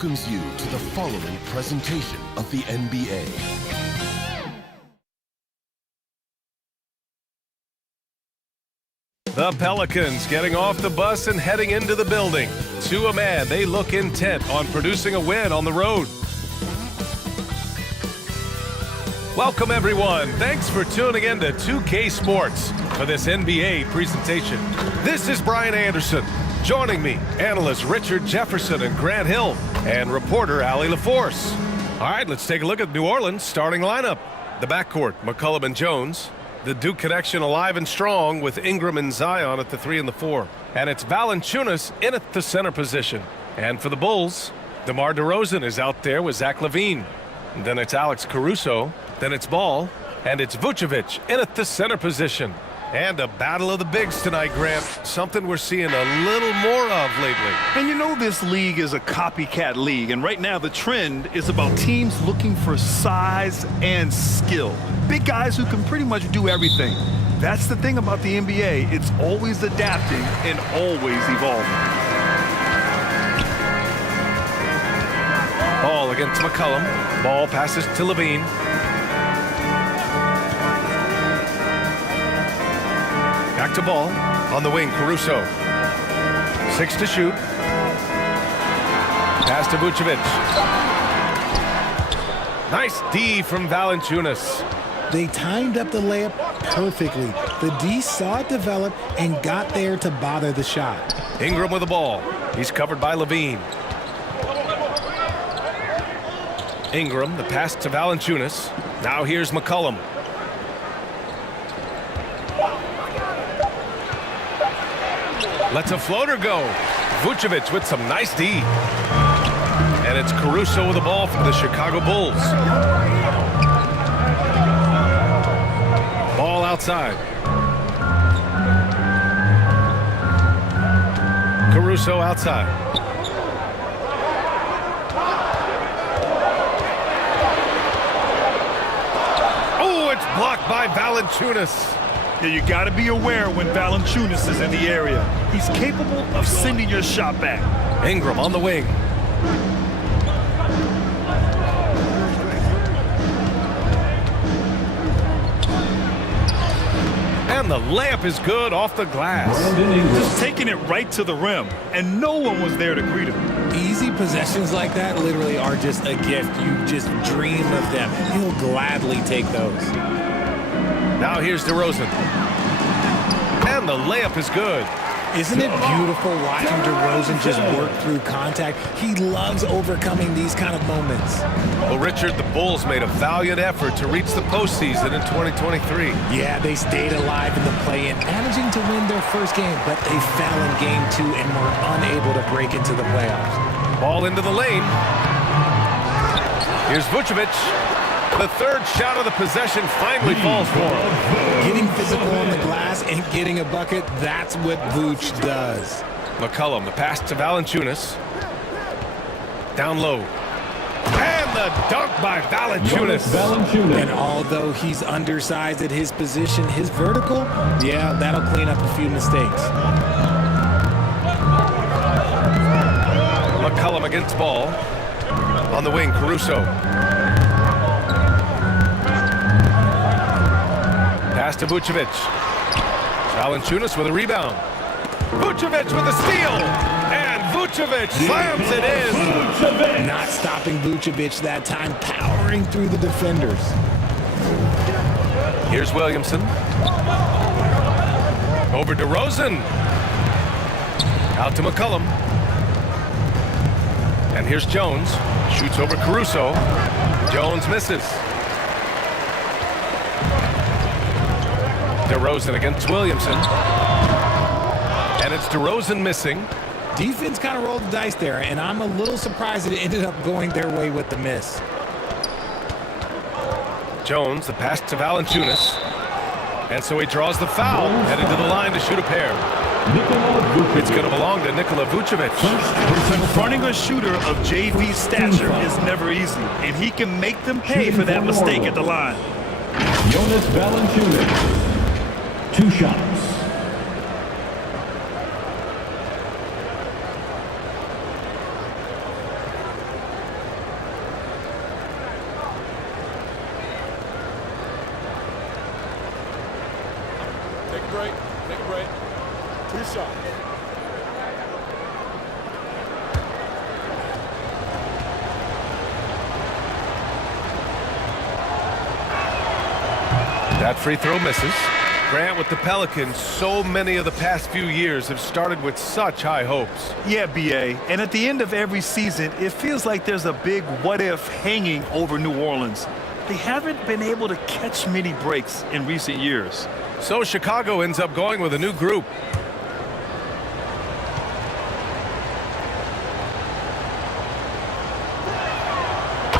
welcomes you to the following presentation of the NBA. The Pelicans getting off the bus and heading into the building. To a man, they look intent on producing a win on the road. Welcome, everyone. Thanks for tuning in to 2K Sports for this NBA presentation. This is Brian Anderson. Joining me, analysts Richard Jefferson and Grant Hill, and reporter Allie LaForce. All right, let's take a look at New Orleans' starting lineup. The backcourt, McCollum and Jones. The Duke connection alive and strong with Ingram and Zion at the 3 and the 4. And it's Valanciunas in at the center position. And for the Bulls, DeMar DeRozan is out there with Zach LaVine. And then it's Alex Caruso. Then it's Ball. And it's Vucevic in at the center position. And a battle of the bigs tonight, Grant. Something we're seeing a little more of lately. And you know this league is a copycat league, and right now the trend is about teams looking for size and skill. Big guys who can pretty much do everything. That's the thing about the NBA. It's always adapting and always evolving. Ball against McCollum. Ball passes to LaVine. Back to Ball. On the wing, Caruso. 6 to shoot. Pass to Vucevic. Nice D from Valanciunas. They timed up the layup perfectly. The D saw it develop and got there to bother the shot. Ingram with the ball. He's covered by LaVine. Ingram, the pass to Valanciunas. Now here's McCollum. Lets a floater go. Vucevic with some nice D. And it's Caruso with the ball for the Chicago Bulls. Ball outside. Caruso outside. Oh, it's blocked by Valanciunas. Yeah, you got to be aware when Valanciunas is in the area. He's capable of sending your shot back. Ingram on the wing. And the layup is good off the glass. Just taking it right to the rim, and no one was there to greet him. Easy possessions like that literally are just a gift. You just dream of them. He'll gladly take those. Now here's DeRozan. And the layup is good. Isn't it beautiful watching DeRozan just work through contact? He loves overcoming these kind of moments. Well, Richard, the Bulls made a valiant effort to reach the postseason in 2023. Yeah, they stayed alive in the play-in, managing to win their first game, but they fell in game 2 and were unable to break into the playoffs. Ball into the lane. Here's Vucevic. The third shot of the possession finally falls for him. Getting physical on the glass and getting a bucket, that's what Vooch does. McCollum, the pass to Valanciunas. Down low. And the dunk by Valanciunas. And although he's undersized at his position, his vertical, yeah, that'll clean up a few mistakes. McCollum against Ball. On the wing, Caruso. Pass to Vucevic. Valanciunas with a rebound. Vucevic with a steal. And Vucevic slams it in. Not stopping Vucevic that time, powering through the defenders. Here's Williamson. Over DeRozan. Out to McCollum. And here's Jones. Shoots over Caruso. Jones misses. DeRozan against Williamson. And it's DeRozan missing. Defense kind of rolled the dice there, and I'm a little surprised that it ended up going their way with the miss. Jones, the pass to Valanciunas. And so he draws the foul, headed to the line to shoot a pair. It's going to belong to Nikola Vucevic. Confronting a shooter of JV stature is never easy, and he can make them pay for that mistake at the line. Jonas Valanciunas. 2 shots. 2 shots. That free throw misses. Grant, with the Pelicans, so many of the past few years have started with such high hopes. Yeah, BA. And at the end of every season, it feels like there's a big what-if hanging over New Orleans. They haven't been able to catch many breaks in recent years. So Chicago ends up going with a new group.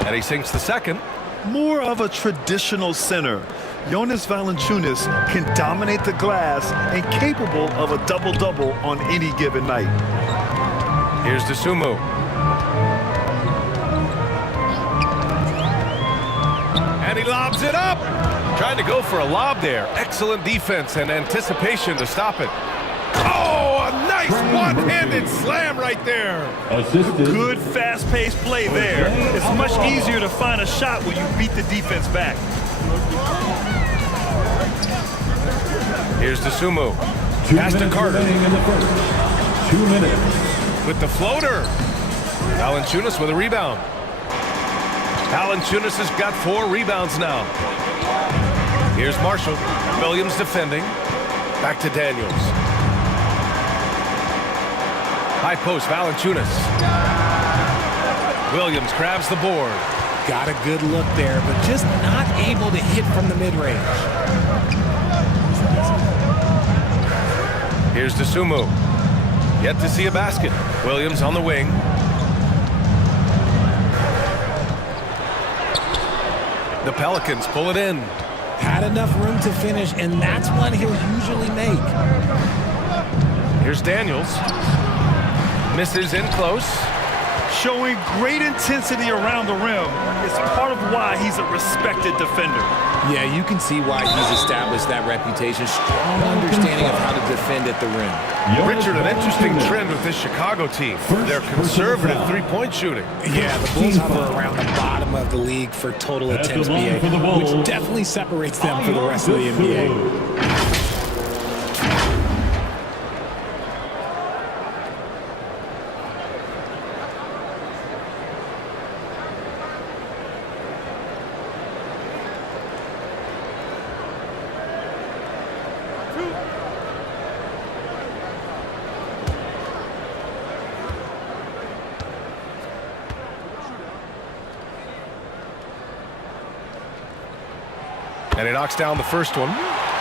And he sinks the second. More of a traditional center. Jonas Valanciunas can dominate the glass and capable of a double-double on any given night. Here's DeSumo. And he lobs it up. Trying to go for a lob there. Excellent defense and anticipation to stop it. Oh, a nice one-handed slam right there. Assisted. Good fast-paced play there. It's much easier to find a shot when you beat the defense back. Here's DeSumo. 2 Pass to minutes Carter. remaining in the first. 2 minutes. With the floater. Valanciunas with a rebound. Valanciunas has got 4 rebounds now. Here's Marshall. Williams defending. Back to Daniels. High post, Valanciunas. Williams grabs the board. Got a good look there, but just not able to hit from the mid-range. Here's DeSumo. Yet to see a basket. Williams on the wing. The Pelicans pull it in. Had enough room to finish, and that's one he'll usually make. Here's Daniels. Misses in close. Showing great intensity around the rim is part of why he's a respected defender. Yeah, you can see why he's established that reputation. Strong understanding of how to defend at the rim. Richard, an interesting trend with this Chicago team. They're conservative three-point shooting. Yeah, the Bulls hover around the bottom of the league for total attempts, BA, which definitely separates them for the rest of the NBA. And he knocks down the first one.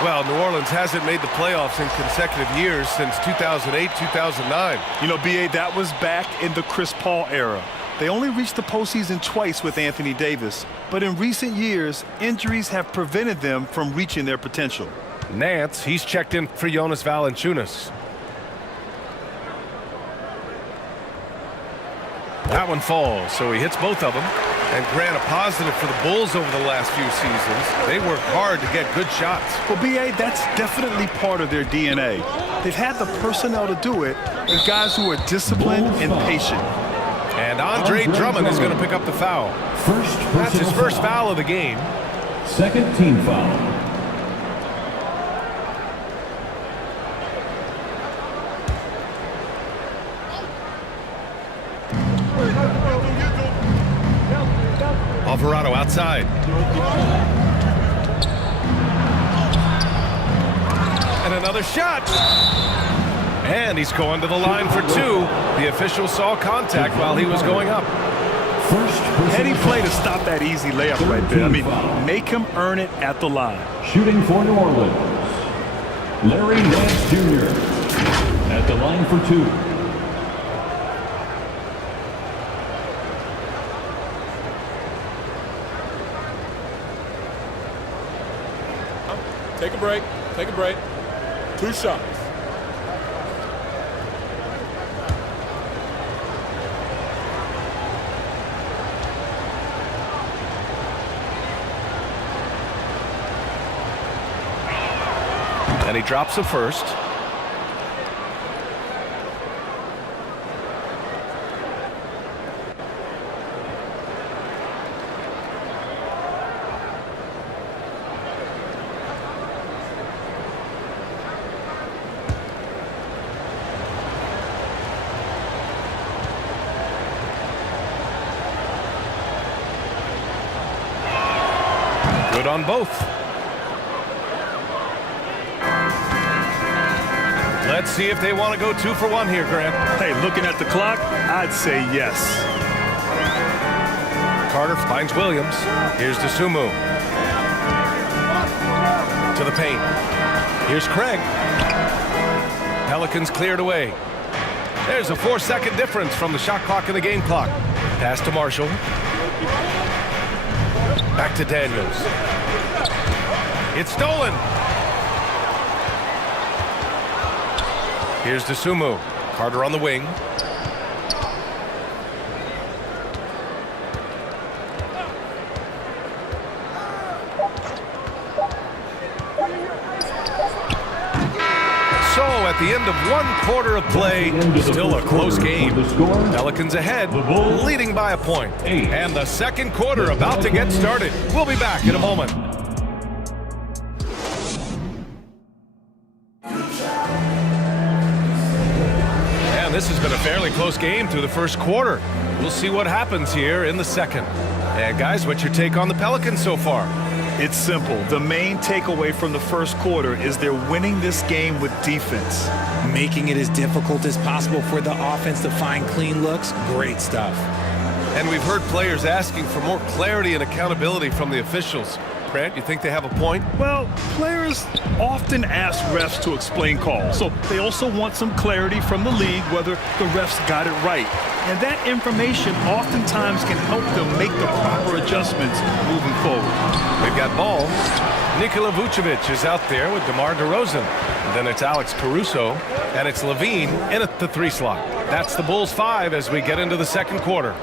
Well, New Orleans hasn't made the playoffs in consecutive years since 2008, 2009. You know, BA, that was back in the Chris Paul era. They only reached the postseason twice with Anthony Davis. But in recent years, injuries have prevented them from reaching their potential. Nance, he's checked in for Jonas Valanciunas. That one falls, so he hits both of them. And Grant, a positive for the Bulls over the last few seasons. They work hard to get good shots. Well, BA, that's definitely part of their DNA. They've had the personnel to do it with guys who are disciplined and patient. And Andre Drummond is going to pick up the foul. That's his first foul of the game. Second team foul. Alvarado outside. And another shot. And he's going to the line for 2. The official saw contact while he was going up. Heady play to stop that easy layup right there. I mean, make him earn it at the line. Shooting for New Orleans, Larry Nance Jr. at the line for 2. Take a break. Take a break. 2 shots. And he drops the first. Good on both. Let's see if they want to go 2 for 1 here, Grant. Hey, looking at the clock, I'd say yes. Carter finds Williams. Here's DeSumo. To the paint. Here's Craig. Pelicans cleared away. There's a 4-second difference from the shot clock and the game clock. Pass to Marshall. Back to Daniels. It's stolen. Here's DeSumo. Carter on the wing. So at the end of 1 quarter of play, still a close game. Pelicans ahead, leading by a point. And the second quarter about to get started. We'll be back in a moment. And this has been a fairly close game through the first quarter. We'll see what happens here in the second. And guys, what's your take on the Pelicans so far? It's simple. The main takeaway from the first quarter is they're winning this game with defense. Making it as difficult as possible for the offense to find clean looks. Great stuff. And we've heard players asking for more clarity and accountability from the officials. Grant, you think they have a point? Well, players often ask refs to explain calls, so they also want some clarity from the league whether the refs got it right. And that information oftentimes can help them make the proper adjustments moving forward. They've got ball. Nikola Vucevic is out there with DeMar DeRozan. Then it's Alex Caruso, and it's Levine in at the 3 slot. That's the Bulls 5 as we get into the second quarter.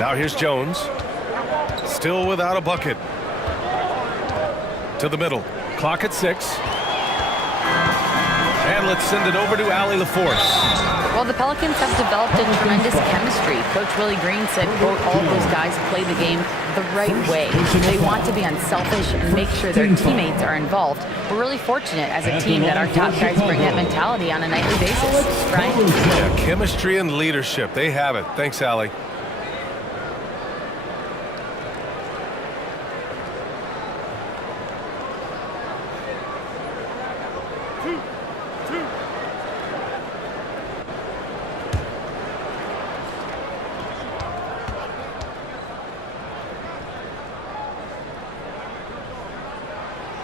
Now here's Jones. Still without a bucket. To the middle. Clock at 6. And let's send it over to Allie LaForce. Well, the Pelicans have developed a tremendous chemistry. Coach Willie Green said, quote, all of those guys play the game the right way. They want to be unselfish and make sure their teammates are involved. We're really fortunate as a team that our top guys bring that mentality on a nightly basis. Brian? Yeah, chemistry and leadership. They have it. Thanks, Allie.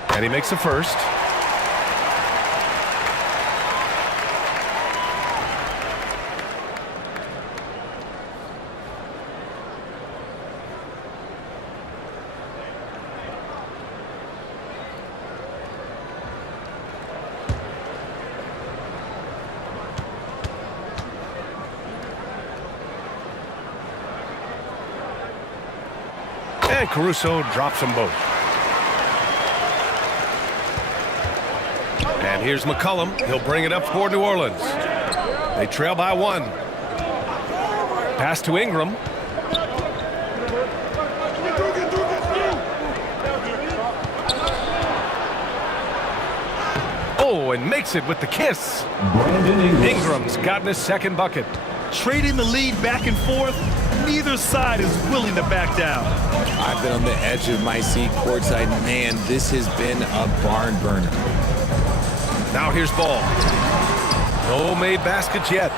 And he makes the first. And Caruso drops them both. And here's McCollum. He'll bring it up for New Orleans. They trail by 1. Pass to Ingram. Oh, and makes it with the kiss. Ingram's gotten his second bucket. Trading the lead back and forth, neither side is willing to back down. I've been on the edge of my seat courtside. Man, this has been a barn burner. Now here's Ball. No made baskets yet.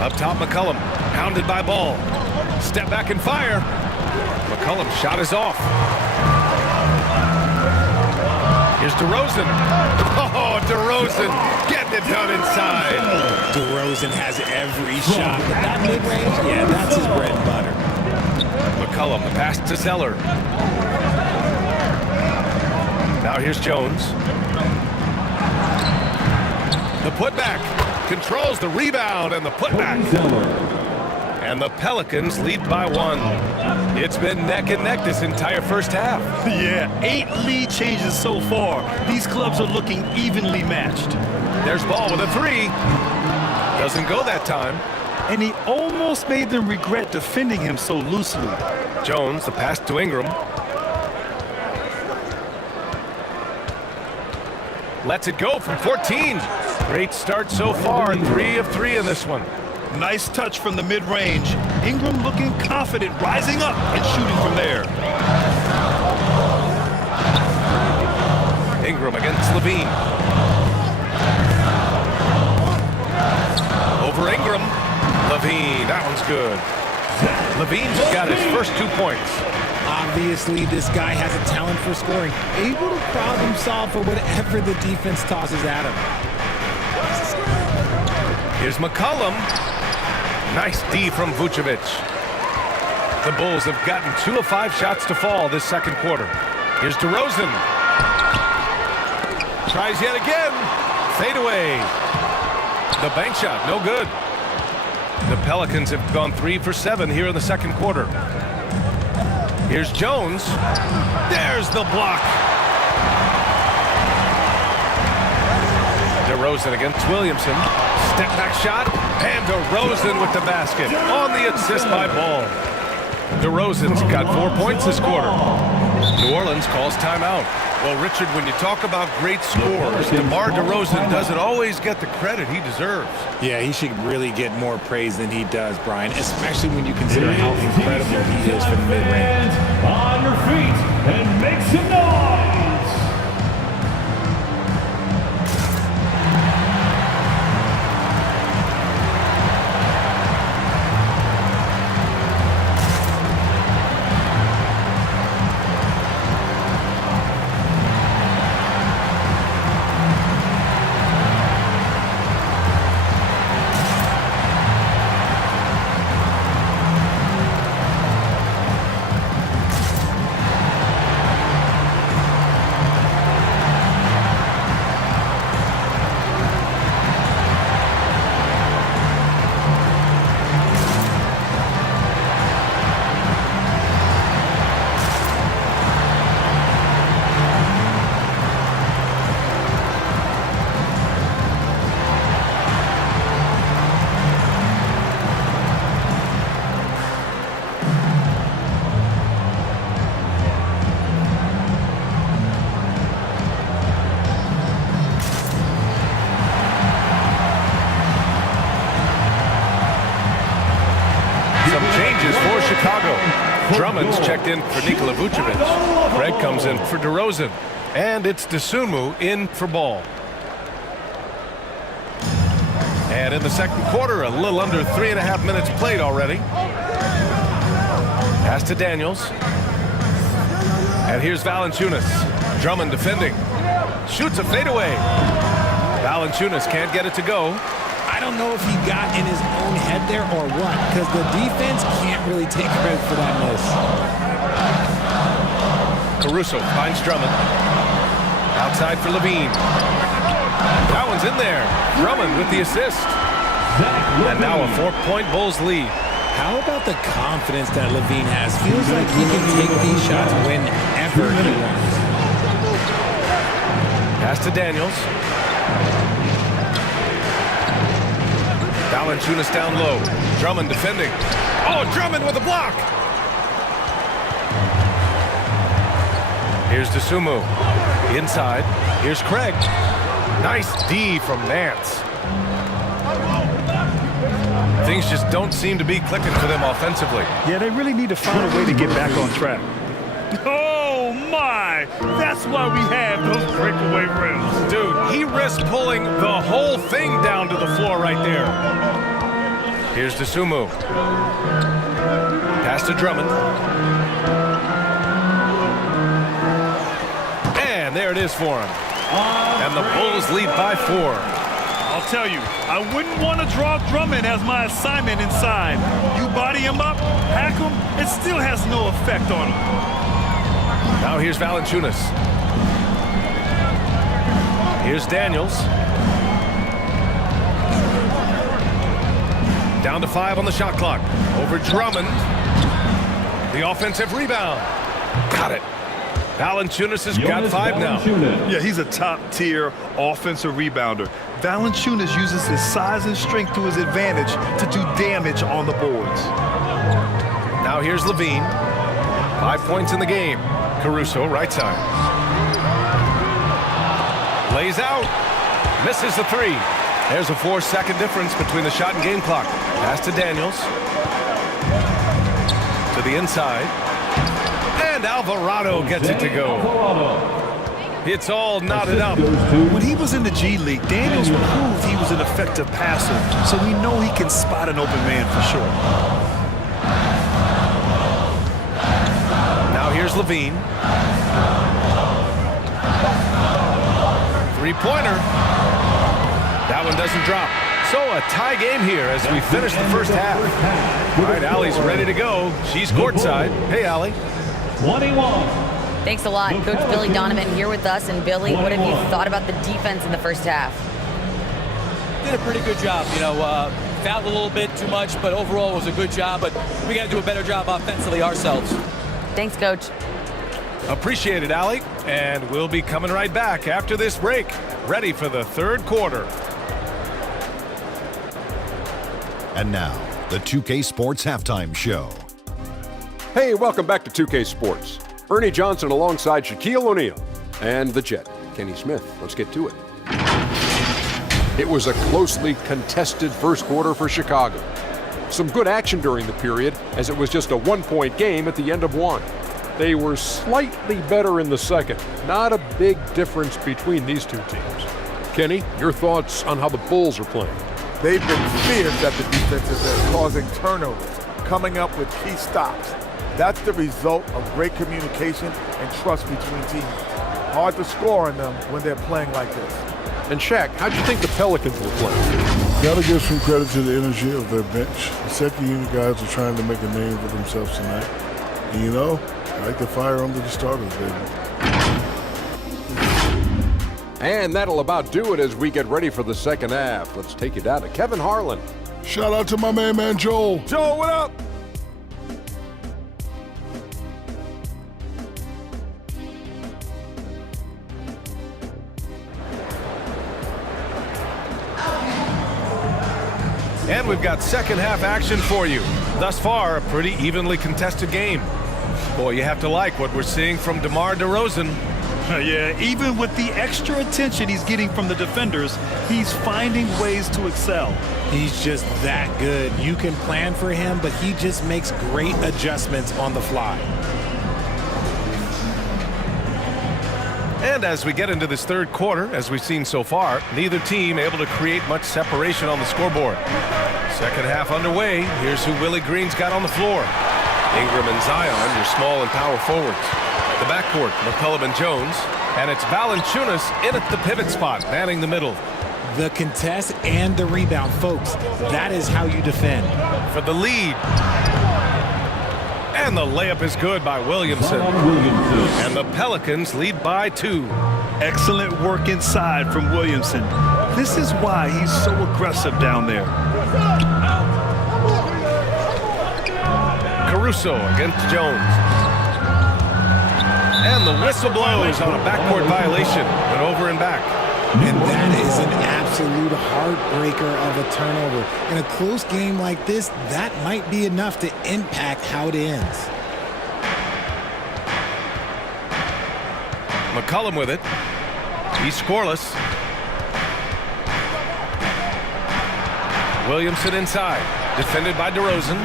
Up top, McCollum. Pounded by Ball. Step back and fire. McCollum's shot is off. Here's DeRozan. Oh, DeRozan getting it done inside. DeRozan has every shot. But that mid-range, yeah, that's his bread and butter. McCollum, the pass to Zeller. Now here's Jones. The putback. Controls the rebound and the putback. And the Pelicans lead by 1. It's been neck and neck this entire first half. Yeah, 8 lead changes so far. These clubs are looking evenly matched. There's Ball with a 3. Doesn't go that time. And he almost made them regret defending him so loosely. Jones, the pass to Ingram. Lets it go from 14. Great start so far, 3 of 3 in this one. Nice touch from the mid-range. Ingram looking confident, rising up and shooting from there. Ingram against Levine. Over Ingram. Levine, that one's good. Levine's got his first 2 points. Obviously, this guy has a talent for scoring, able to problem solve for whatever the defense tosses at him. Here's McCollum. Nice D from Vucevic. The Bulls have gotten 2 of 5 shots to fall this second quarter. Here's DeRozan. Tries yet again. Fade away. The bank shot, no good. The Pelicans have gone 3 for 7 here in the second quarter. Here's Jones. There's the block. DeRozan against Williamson. Step back shot. And DeRozan with the basket. On the assist by Ball. DeRozan's got 4 points this quarter. New Orleans calls timeout. Well, Richard, when you talk about great scorers, DeMar DeRozan doesn't always get the credit he deserves. Yeah, he should really get more praise than he does, Brian, especially when you consider how incredible he is for the mid-range. On your feet and make some noise! Drummond's checked in for Nikola Vucevic. Greg comes in for DeRozan. And it's Dosunmu in for Ball. And in the second quarter, a little under 3.5 minutes played already. Pass to Daniels. And here's Valanciunas. Drummond defending. Shoots a fadeaway. Valanciunas can't get it to go. I don't know if he got in his own head there or what, because the defense can't really take credit for that miss. Caruso finds Drummond. Outside for Levine. That one's in there. Drummond with the assist. And now a 4-point Bulls lead. How about the confidence that Levine has? Feels like he can take these shots whenever he wants. Pass to Daniels. Valanciunas down low. Drummond defending. Oh, Drummond with a block. Here's Dosunmu. Inside. Here's Craig. Nice D from Nance. Things just don't seem to be clicking for them offensively. Yeah, they really need to find a way to get back on track. Oh, my! That's why we have those breakaway rims. Dude, he risked pulling the whole thing down to the floor right there. Here's Dosunmu. Pass to Drummond. And there it is for him. And the Bulls lead by 4. I'll tell you, I wouldn't want to draw Drummond as my assignment inside. You body him up, hack him, it still has no effect on him. Now here's Valanciunas. Here's Daniels. Down to 5 on the shot clock. Over Drummond. The offensive rebound. Got it. Valanciunas has got 5 now. Yeah, he's a top-tier offensive rebounder. Valanciunas uses his size and strength to his advantage to do damage on the boards. Now here's Levine. 5 points in the game. Caruso, right side. Lays out. Misses the 3. There's a 4-second difference between the shot and game clock. Pass to Daniels. To the inside. And Alvarado gets it to go. It's all knotted up. When he was in the G League, Daniels proved he was an effective passer, so we know he can spot an open man for sure. Now here's Levine. Three-pointer. That one doesn't drop. So a tie game here as we finish the first half. All right, Allie's ready to go. She's courtside. Hey, Allie. 21. Thanks a lot. Coach Billy Donovan here with us. And Billy, what have you thought about the defense in the first half? Did a pretty good job. Fouled a little bit too much, but overall it was a good job. But we got to do a better job offensively ourselves. Thanks, Coach. Appreciate it, Allie. And we'll be coming right back after this break. Ready for the third quarter. And now, the 2K Sports Halftime Show. Hey, welcome back to 2K Sports. Ernie Johnson alongside Shaquille O'Neal and the Jet, Kenny Smith. Let's get to it. It was a closely contested first quarter for Chicago. Some good action during the period, as it was just a one-point game at the end of one. They were slightly better in the second. Not a big difference between these two teams. Kenny, your thoughts on how the Bulls are playing? They've been fierce at the defensive end, causing turnovers, coming up with key stops. That's the result of great communication and trust between teams. Hard to score on them when they're playing like this. And Shaq, how'd you think the Pelicans were playing? Got to give some credit to the energy of their bench. The second unit guys are trying to make a name for themselves tonight. And I like the fire under the starters, baby. And that'll about do it as we get ready for the second half. Let's take you down to Kevin Harlan. Shout out to my man Joel. Joel, what up? And we've got second half action for you. Thus far, a pretty evenly contested game. Boy, you have to like what we're seeing from DeMar DeRozan. Yeah, even with the extra attention he's getting from the defenders, he's finding ways to excel. He's just that good. You can plan for him, but he just makes great adjustments on the fly. And as we get into this third quarter, as we've seen so far, neither team able to create much separation on the scoreboard. Second half underway. Here's who Willie Green's got on the floor. Ingram and Zion, your small and power forwards. The backcourt, McCollum and Jones. And it's Valanciunas in at the pivot spot, manning the middle. The contest and the rebound, folks. That is how you defend. For the lead. And the layup is good by Williamson. And the Pelicans lead by 2. Excellent work inside from Williamson. This is why he's so aggressive down there. Caruso against Jones. And the whistle blows on a backcourt violation. Went over and back. And that is an absolute heartbreaker of a turnover. In a close game like this, that might be enough to impact how it ends. McCollum with it. He's scoreless. Williamson inside. Defended by DeRozan.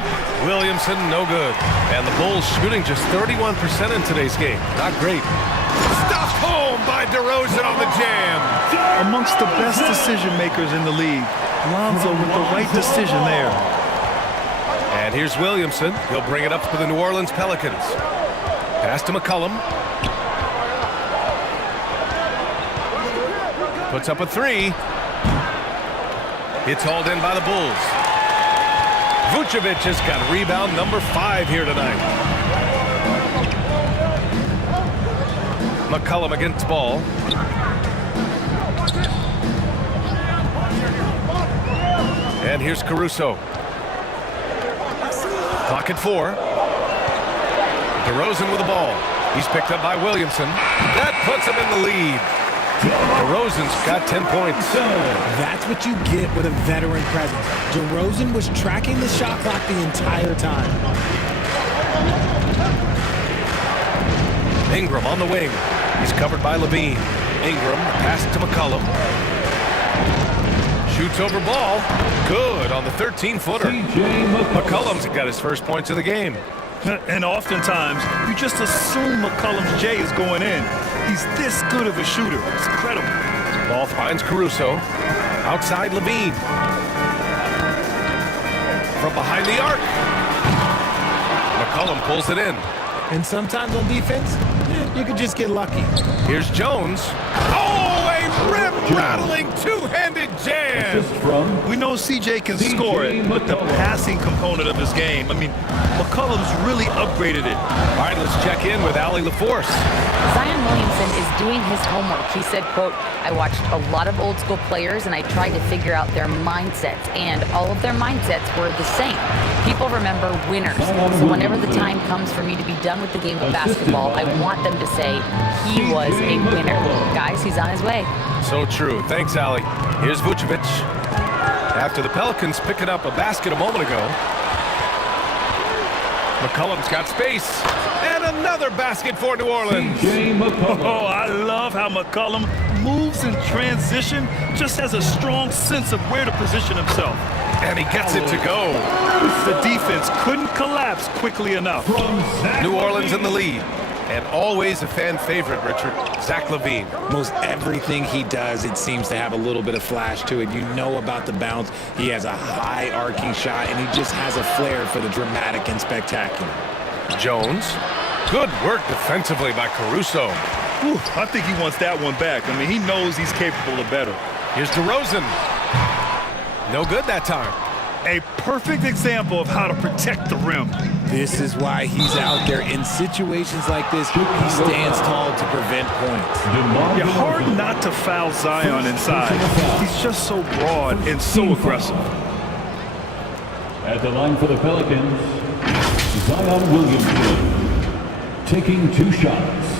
Williamson, no good. And the Bulls shooting just 31% in today's game. Not great. Stuffed home by DeRozan on the jam. Amongst the best decision makers in the league. Lonzo with the right decision there. And here's Williamson. He'll bring it up for the New Orleans Pelicans. Pass to McCollum. Puts up a 3. It's hauled in by the Bulls. Vucevic has got rebound number 5 here tonight. McCollum against ball. And here's Caruso. Clock at 4. DeRozan with the ball. He's picked up by Williamson. That puts him in the lead. DeRozan's got 10 points. That's what you get with a veteran presence. DeRozan was tracking the shot clock the entire time. Ingram on the wing. He's covered by Levine. Ingram, pass to McCollum. Shoots over ball. Good on the 13-footer. McCollum's got his first points of the game. And oftentimes, you just assume McCollum's J is going in. He's this good of a shooter. It's incredible. Ball finds Caruso. Outside Levine. From behind the arc. McCollum pulls it in. And sometimes on defense, you could just get lucky. Here's Jones. Oh, a rim-rattling two-handed jam. We know CJ can score it, but the passing component of his game, I mean, McCollum's really upgraded it. All right, let's check in with Allie LaForce. Zion Williamson is doing his homework. He said, quote, I watched a lot of old school players and I tried to figure out their mindsets, and all of their mindsets were the same. People remember winners. So whenever the time comes for me to be done with the game of basketball, I want them to say he was a winner. Guys, he's on his way. So true. Thanks, Allie. Here's Vucevic. After the Pelicans picking up a basket a moment ago. McCollum's got space. And another basket for New Orleans. Oh, I love how McCollum moves in transition, just has a strong sense of where to position himself. And he gets it to go. The defense couldn't collapse quickly enough. New Orleans in the lead. And always a fan favorite, Richard, Zach LaVine. Most everything he does, it seems to have a little bit of flash to it. You know about the bounce. He has a high arcing shot, and he just has a flair for the dramatic and spectacular. Jones. Good work defensively by Caruso. Whew, I think he wants that one back. I mean, he knows he's capable of better. Here's DeRozan. No good that time. A perfect example of how to protect the rim. This is why he's out there in situations like this. He stands tall to prevent points. You're hard not to foul Zion inside. He's just so broad and so aggressive. At the line for the Pelicans, Zion Williamson, taking 2 shots.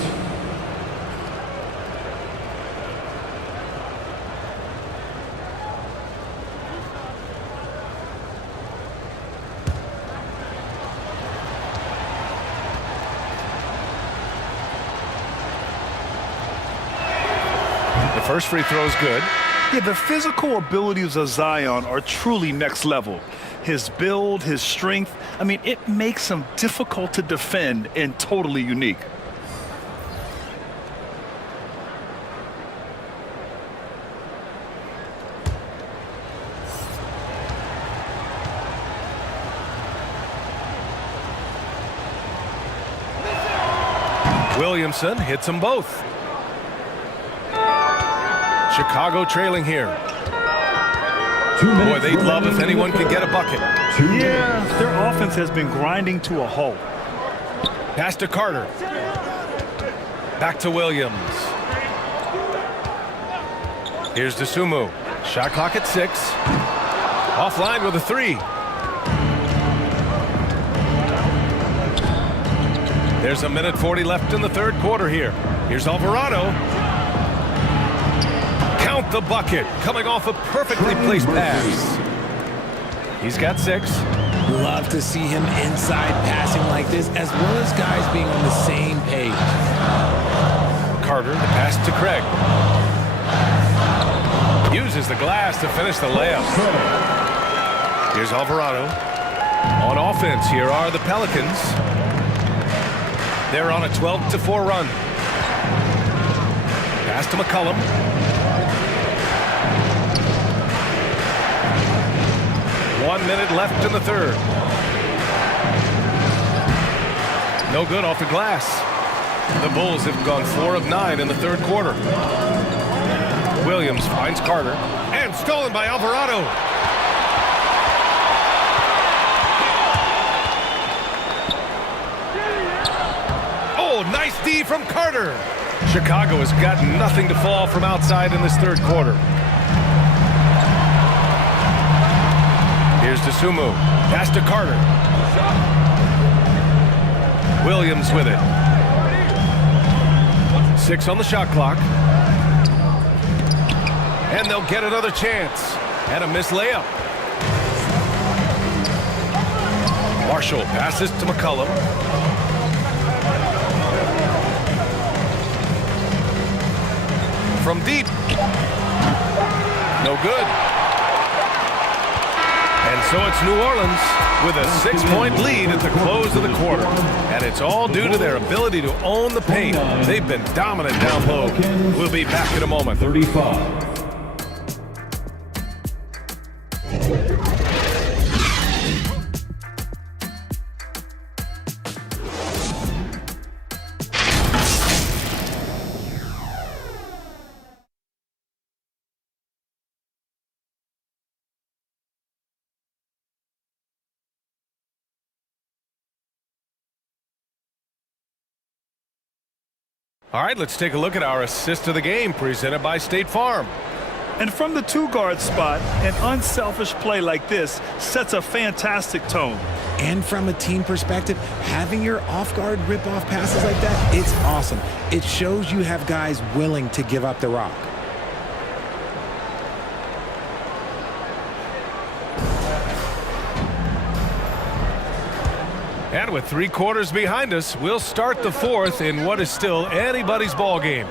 First free throw is good. Yeah, the physical abilities of Zion are truly next level. His build, his strength, I mean, it makes him difficult to defend and totally unique. Williamson hits them both. Chicago trailing here. Boy, they'd love if anyone could get a bucket. Yeah, their offense has been grinding to a halt. Pass to Carter. Back to Williams. Here's DeSumo. Shot clock at 6. Offline with a 3. There's a minute 40 left in the third quarter here. Here's Alvarado. Count the bucket, coming off a perfectly placed pass. He's got 6. Love to see him inside passing like this, as well as guys being on the same page. Carter, the pass to Craig. Uses the glass to finish the layup. Here's Alvarado. On offense, here are the Pelicans. They're on a 12-4 run. Pass to McCollum. One minute left in the third. No good off the glass. The Bulls have gone 4 of 9 in the third quarter. Williams finds Carter. And stolen by Alvarado. Oh, nice D from Carter. Chicago has got nothing to fall from outside in this third quarter. Here's DeSumo. Pass to Carter. Williams with it. 6 on the shot clock. And they'll get another chance. And a missed layup. Marshall passes to McCollum. From deep. No good. And so it's New Orleans with a 6-point lead at the close of the quarter. And it's all due to their ability to own the paint. They've been dominant down low. We'll be back in a moment. 35. All right, let's take a look at our assist of the game presented by State Farm. And from the two-guard spot, an unselfish play like this sets a fantastic tone. And from a team perspective, having your off-guard rip-off passes like that, it's awesome. It shows you have guys willing to give up the rock. And with 3 quarters behind us, we'll start the fourth in what is still anybody's ball game.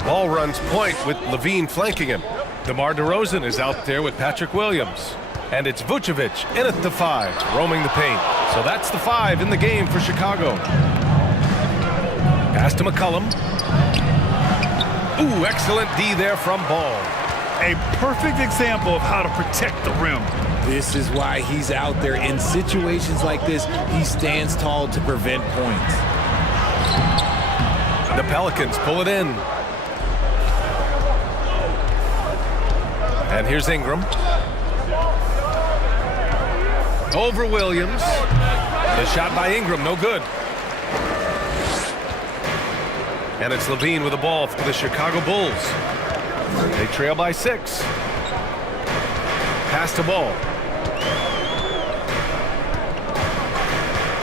Ball runs point with Levine flanking him. DeMar DeRozan is out there with Patrick Williams. And it's Vucevic in at the 5, roaming the paint. So that's the 5 in the game for Chicago. Pass to McCollum. Ooh, excellent D there from Ball. A perfect example of how to protect the rim. This is why he's out there. In situations like this, he stands tall to prevent points. The Pelicans pull it in. And here's Ingram. Over Williams. The shot by Ingram, no good. And it's Levine with the ball for the Chicago Bulls. They trail by 6. Pass to Ball.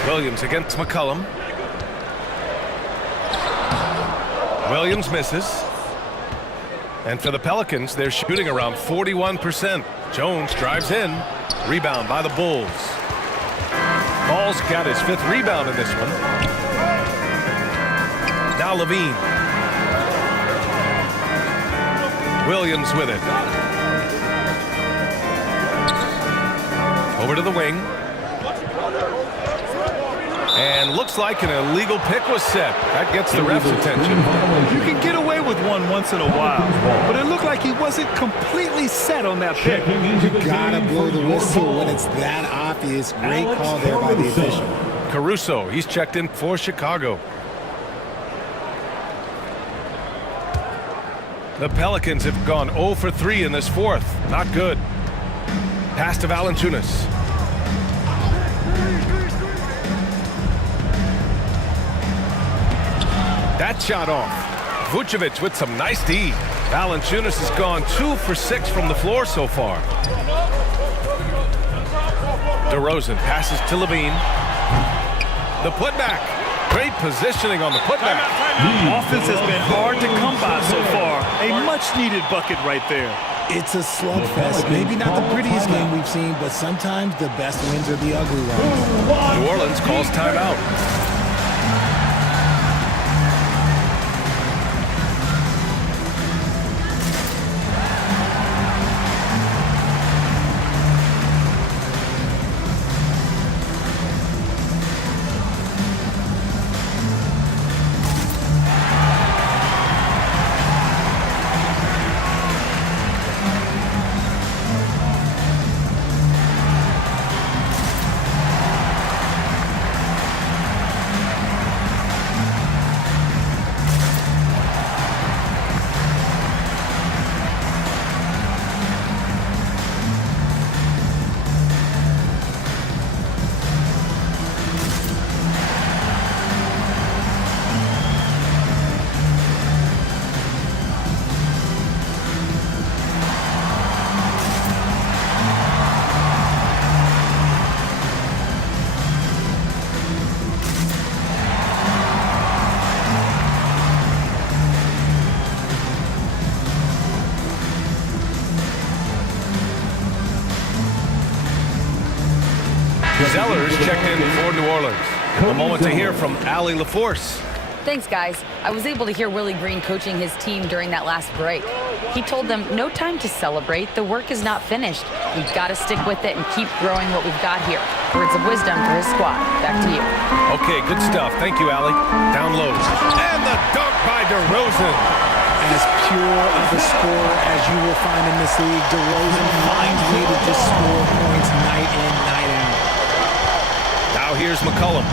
Williams against McCollum. Williams misses. And for the Pelicans, they're shooting around 41%. Jones drives in. Rebound by the Bulls. Ball's got his 5th rebound in this one. Now Levine. Williams with it. Over to the wing. And looks like an illegal pick was set. That gets the ref's attention. You can get away with one once in a while, but it looked like he wasn't completely set on that pick. You gotta blow the whistle when it's that obvious. Great call there by the official. Caruso, he's checked in for Chicago. The Pelicans have gone 0 for 3 in this fourth. Not good. Pass to Valanciunas. That shot off. Vucevic with some nice D. Valanciunas has gone 2 for 6 from the floor so far. DeRozan passes to Levine. The putback. Great positioning on the putback. Offense has been hard to come by so far. A much-needed bucket right there. It's a slugfest. Maybe not the prettiest game we've seen, but sometimes the best wins are the ugly ones. New Orleans calls timeout. Zellers checked in for New Orleans. A moment to hear from Allie LaForce. Thanks, guys. I was able to hear Willie Green coaching his team during that last break. He told them, no time to celebrate. The work is not finished. We've got to stick with it and keep growing what we've got here. Words of wisdom for his squad. Back to you. Okay, good stuff. Thank you, Allie. Down low. And the dunk by DeRozan. As pure of a scorer as you will find in this league, DeRozan finds a way to just score points night in, night out. Now here's McCollum.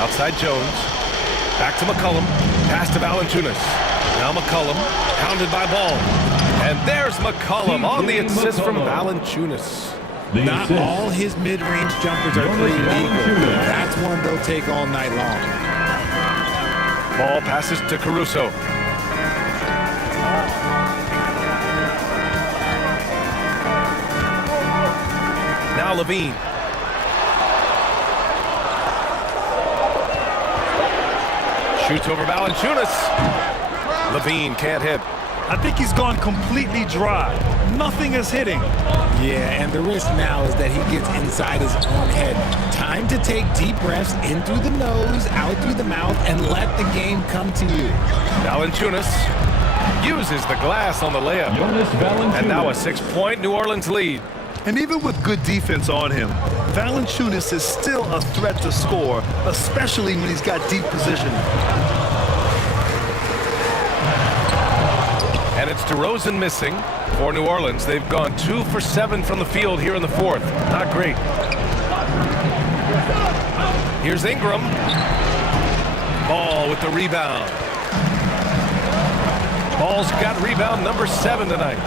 Outside Jones. Back to McCollum. Pass to Valanciunas. Now McCollum, pounded by Ball. And there's McCollum on the assist from Valanciunas. Not all his mid-range jumpers are created equal. That's one they'll take all night long. Ball passes to Caruso. Now Levine. Shoots over Valanciunas. Levine can't hit. I think he's gone completely dry. Nothing is hitting. Yeah, and the risk now is that he gets inside his own head. Time to take deep breaths in through the nose, out through the mouth, and let the game come to you. Valanciunas uses the glass on the layup. And now a 6-point New Orleans lead. And even with good defense on him, Valanciunas is still a threat to score, especially when he's got deep positioning. And it's DeRozan missing for New Orleans. They've gone 2 for 7 from the field here in the fourth. Not great. Here's Ingram. Ball with the rebound. Ball's got rebound number 7 tonight.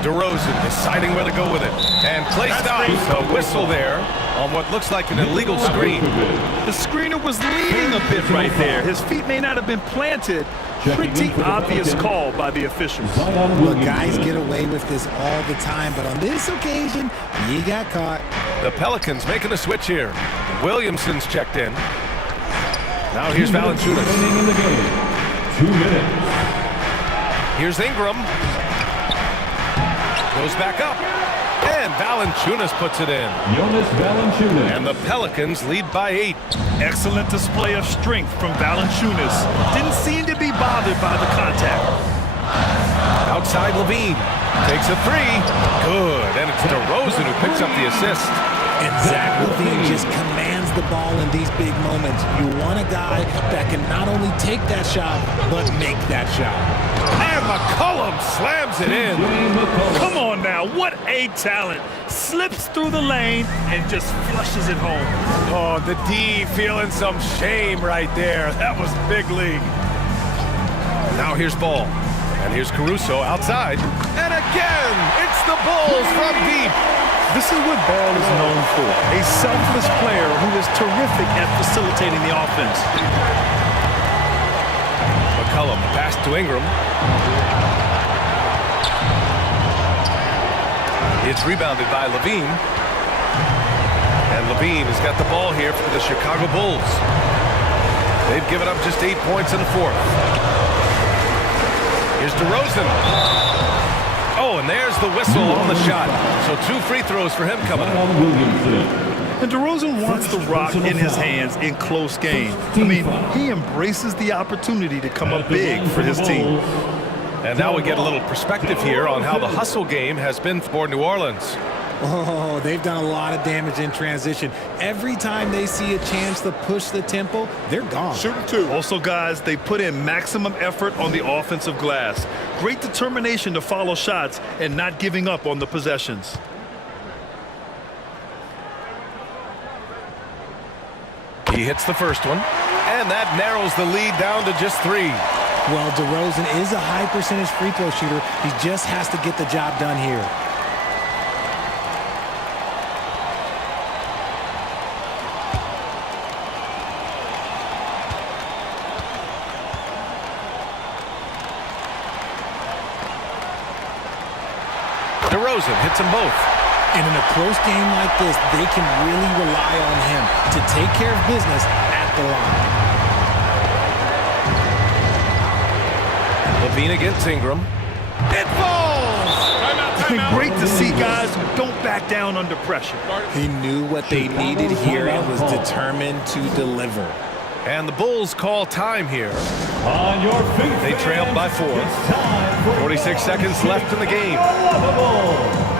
DeRozan deciding where to go with it. And play stops. A whistle there on what looks like an illegal screen. The screener was leaning a bit right there. His feet may not have been planted. Pretty obvious call by the officials. Well, guys get away with this all the time, but on this occasion, he got caught. The Pelicans making a switch here. Williamson's checked in. Now here's Valanciunas. 2 minutes. Here's Ingram. Goes back up. And Valanciunas puts it in. And the Pelicans lead by 8. Excellent display of strength from Valanciunas. Didn't seem to be bothered by the contact. Outside Levine. Takes a 3. Good. And it's DeRozan who picks up the assist. And Zach Levine just commands the ball in these big moments. You want a guy that can not only take that shot, but make that shot. And McCollum slams it in. Come on now, what a talent. Slips through the lane and just flushes it home. Oh, the D feeling some shame right there. That was big league. Now here's Ball. And here's Caruso outside. And again, it's the Bulls from deep. This is what Ball is known for. A selfless player who is terrific at facilitating the offense. McCollum pass to Ingram. It's rebounded by Levine. And Levine has got the ball here for the Chicago Bulls. They've given up just 8 points in the fourth. Here's DeRozan. Oh, and there's the whistle on the shot. So 2 free throws for him coming up. And DeRozan wants the rock in his hands in close games. I mean, he embraces the opportunity to come up big for his team. And now we get a little perspective here on how the hustle game has been for New Orleans. Oh, they've done a lot of damage in transition. Every time they see a chance to push the tempo, they're gone. Shooting 2. Also, guys, they put in maximum effort on the offensive glass. Great determination to follow shots and not giving up on the possessions. He hits the first one, and that narrows the lead down to just 3. Well, DeRozan is a high percentage free throw shooter. He just has to get the job done here. DeRozan hits them both. And in a close game like this, they can really rely on him to take care of business at the line. Levine against Ingram. It falls! And great to see guys who don't back down under pressure. He knew what they needed here and was determined to deliver. And the Bulls call time here. On your feet, They trailed by 4. it's time for 46 seconds left in the game. Unlovable.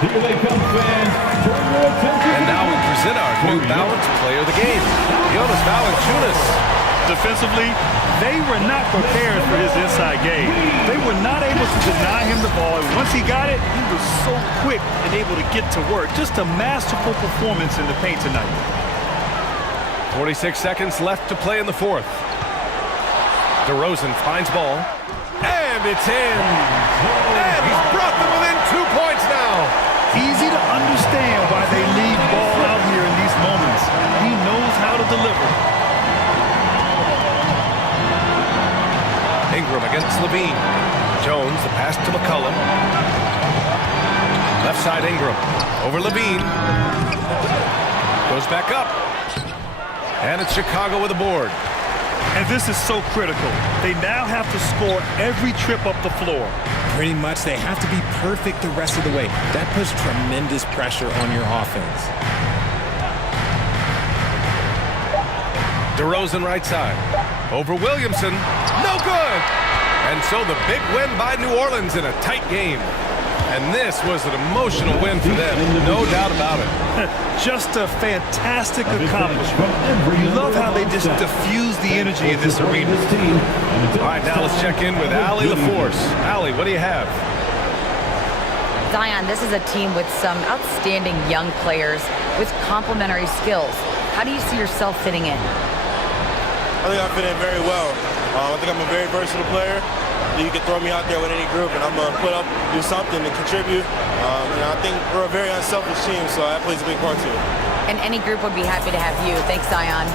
Here they come, fans. Turn your attention. And now we present our new balanced player of the game, Jonas Valanciunas. Defensively, they were not prepared for his inside game. They were not able to deny him the ball. And once he got it, he was so quick and able to get to work. Just a masterful performance in the paint tonight. 46 seconds left to play in the 4th. DeRozan finds ball. And it's in. And he's brought them within 2 points now. Easy to understand why they leave ball out here in these moments. He knows how to deliver. Ingram against Levine. Jones, the pass to McCollum. Left side Ingram. Over Levine. Goes back up. And it's Chicago with a board. And this is so critical. They now have to score every trip up the floor. Pretty much, they have to be perfect the rest of the way. That puts tremendous pressure on your offense. DeRozan right side. Over Williamson. No good. And so the big win by New Orleans in a tight game. And this was an emotional win for them, no doubt about it. Just a fantastic accomplishment. You love how they just diffuse the energy in this arena. All right, now let's check in with Allie LaForce. Allie, what do you have? Zion, this is a team with some outstanding young players with complementary skills. How do you see yourself fitting in? I think I fit in very well. I think I'm a very versatile player. You can throw me out there with any group, and I'm going to put up, do something to contribute. I think we're a very unselfish team, so that plays a big part to it. And any group would be happy to have you. Thanks, Zion.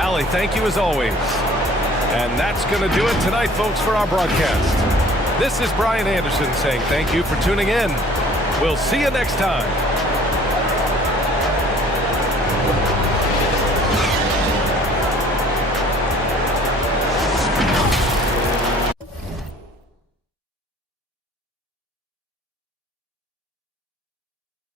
Allie, thank you as always. And that's going to do it tonight, folks, for our broadcast. This is Brian Anderson saying thank you for tuning in. We'll see you next time.